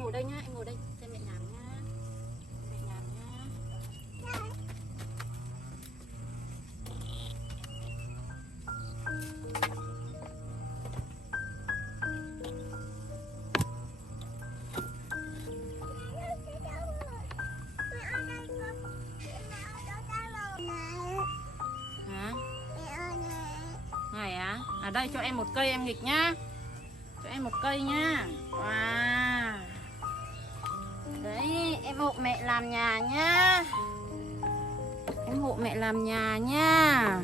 Ngồi đây nhá, em ngồi đây xem mẹ làm nhá. Mẹ làm nhá. Hả? Này á? À đây cho em một cây em nghịch nhá. Cho em một cây nhá. Wow. Đấy, em hộ mẹ làm nhà nhá. Em hộ mẹ làm nhà nhá.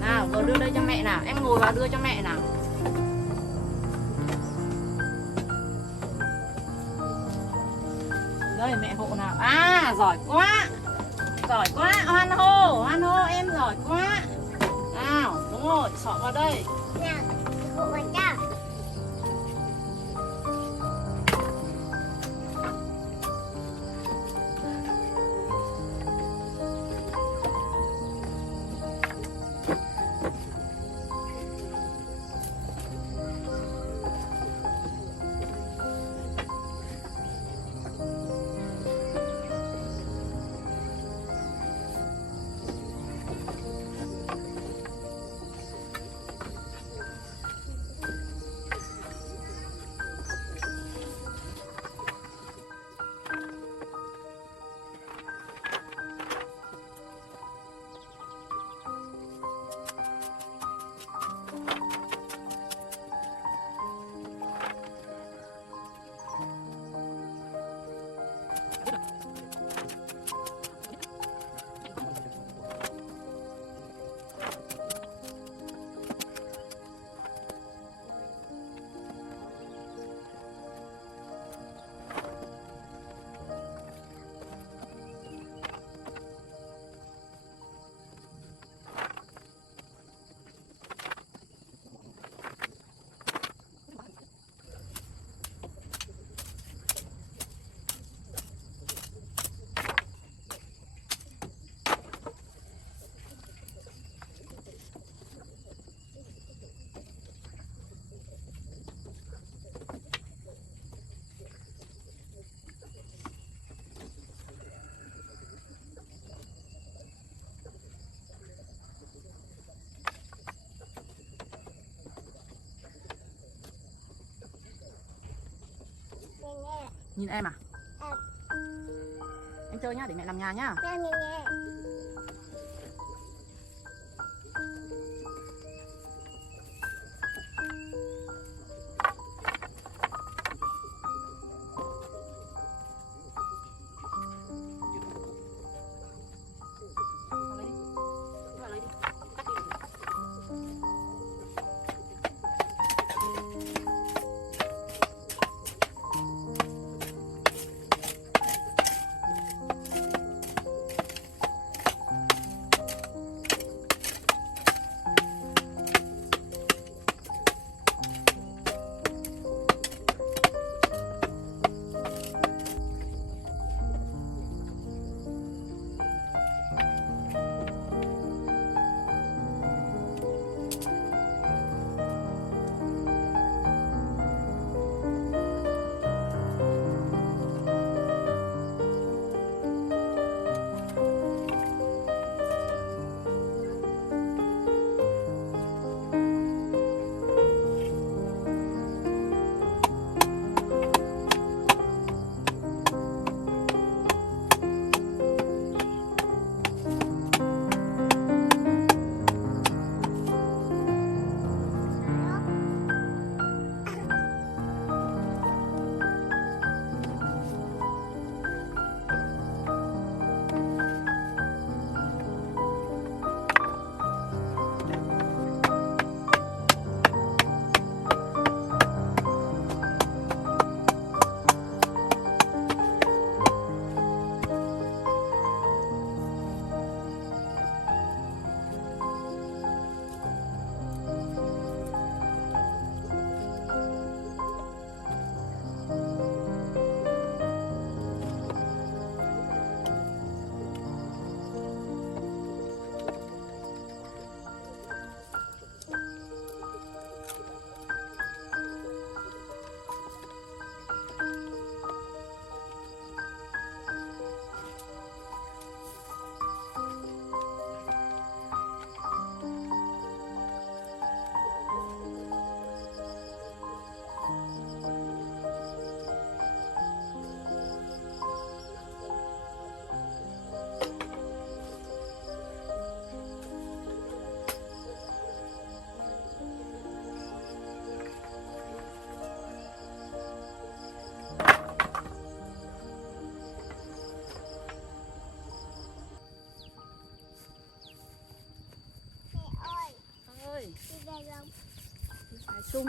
Nào, rồi đưa đây cho mẹ nào. Em ngồi vào đưa cho mẹ nào. Đây mẹ hộ nào. À, giỏi quá. Giỏi quá, hoan hô, em giỏi quá. Nào, đúng rồi, xỏ vào đây. Nào, hộ vào cho. Nhìn em à? Em. Em chơi nhá, để mẹ làm nhà nhá. Mẹ nhìn nè. Đi về không? Phải sung.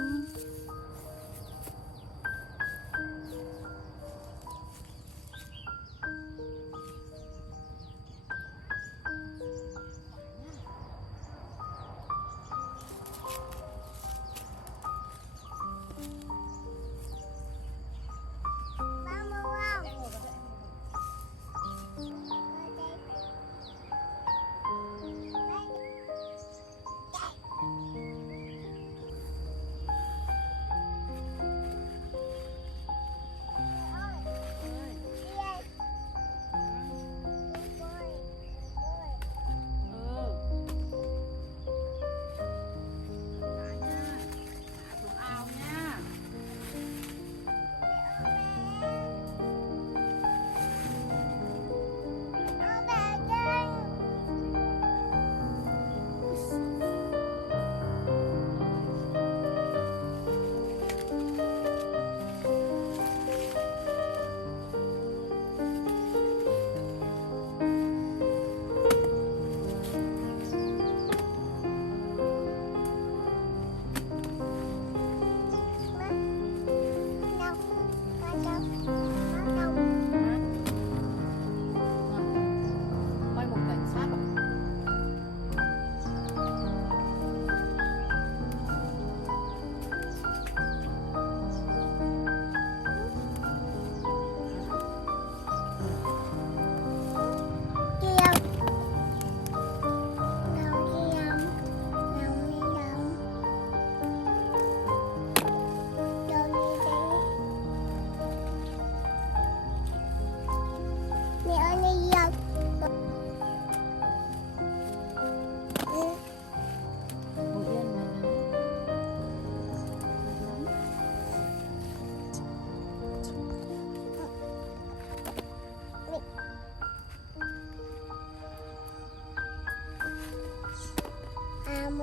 Ba mua không?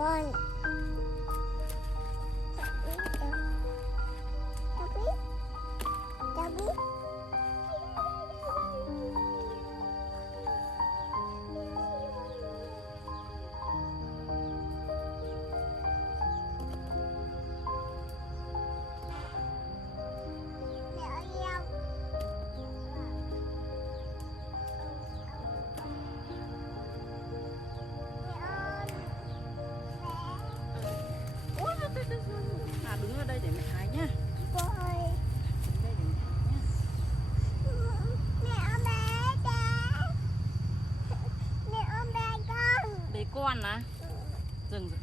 Vâng. Cháu biết. Mẹ ơi em. À đứng ở đây để mẹ hái nhá. Rồi. Đứng đây để mẹ hái nhá. Mẹ ôm bé cha. Mẹ ôm bé con. Bé con á. Dừng rồi.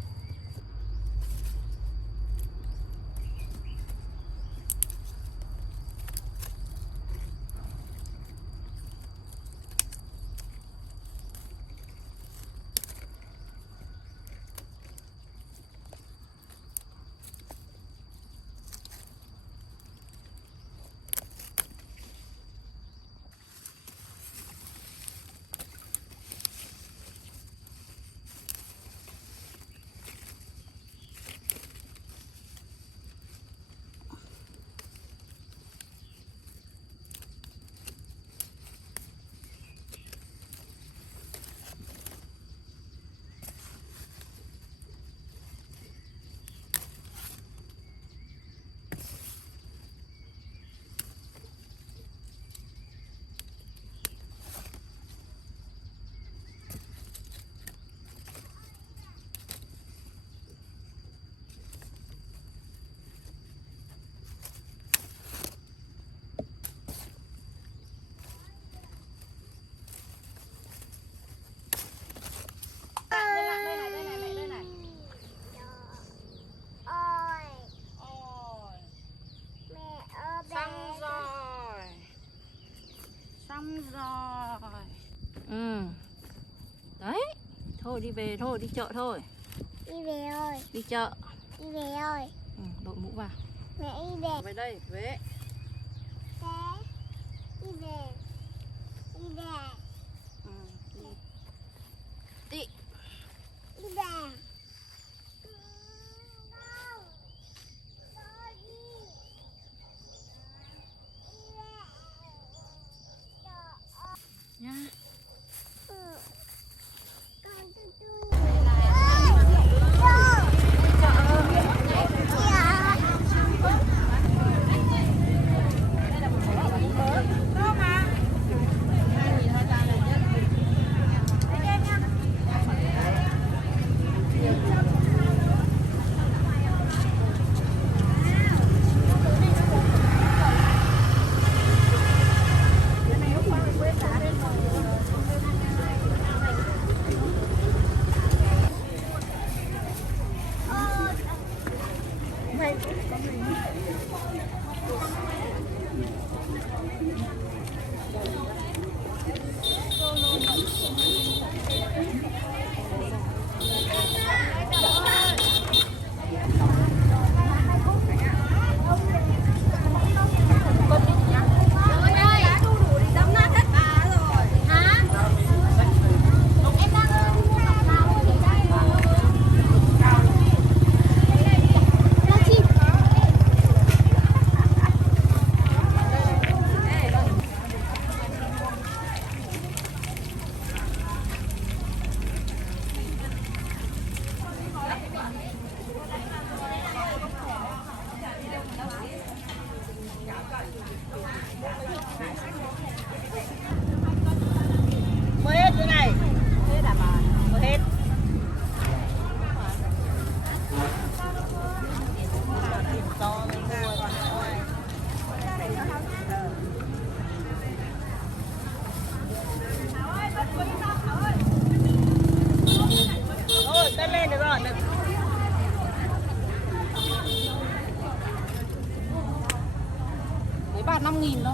Ôi. Ôi. Mẹ ôm bé. Xong rồi. Xong rồi. Ừ. Đấy. Thôi đi về thôi, đi chợ thôi. Đi về rồi. Đi chợ. Đi về rồi. Ừ, đội mũ vào. Mẹ đi về. Về đây, về. Thế. Đi về. Đi về. Ừ, đi. Đi. Đi về. Đâu? Đâu đi? Đi về. Trời ơi. Nha. Con tôi tôi. Mới hết thế này. Hết à bà? Mới hết. Thôi, tên lên được rồi. Mấy bạt 5.000 thôi.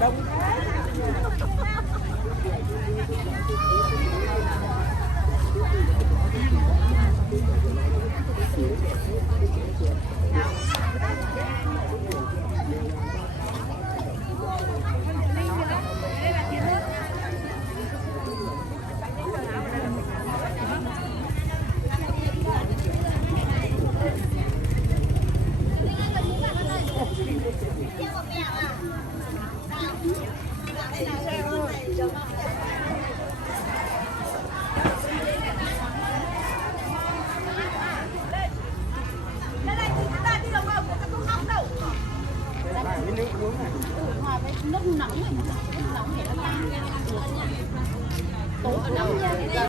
Đông Hòa với nước nóng này, nước nóng để nó tan. Tối nóng nha.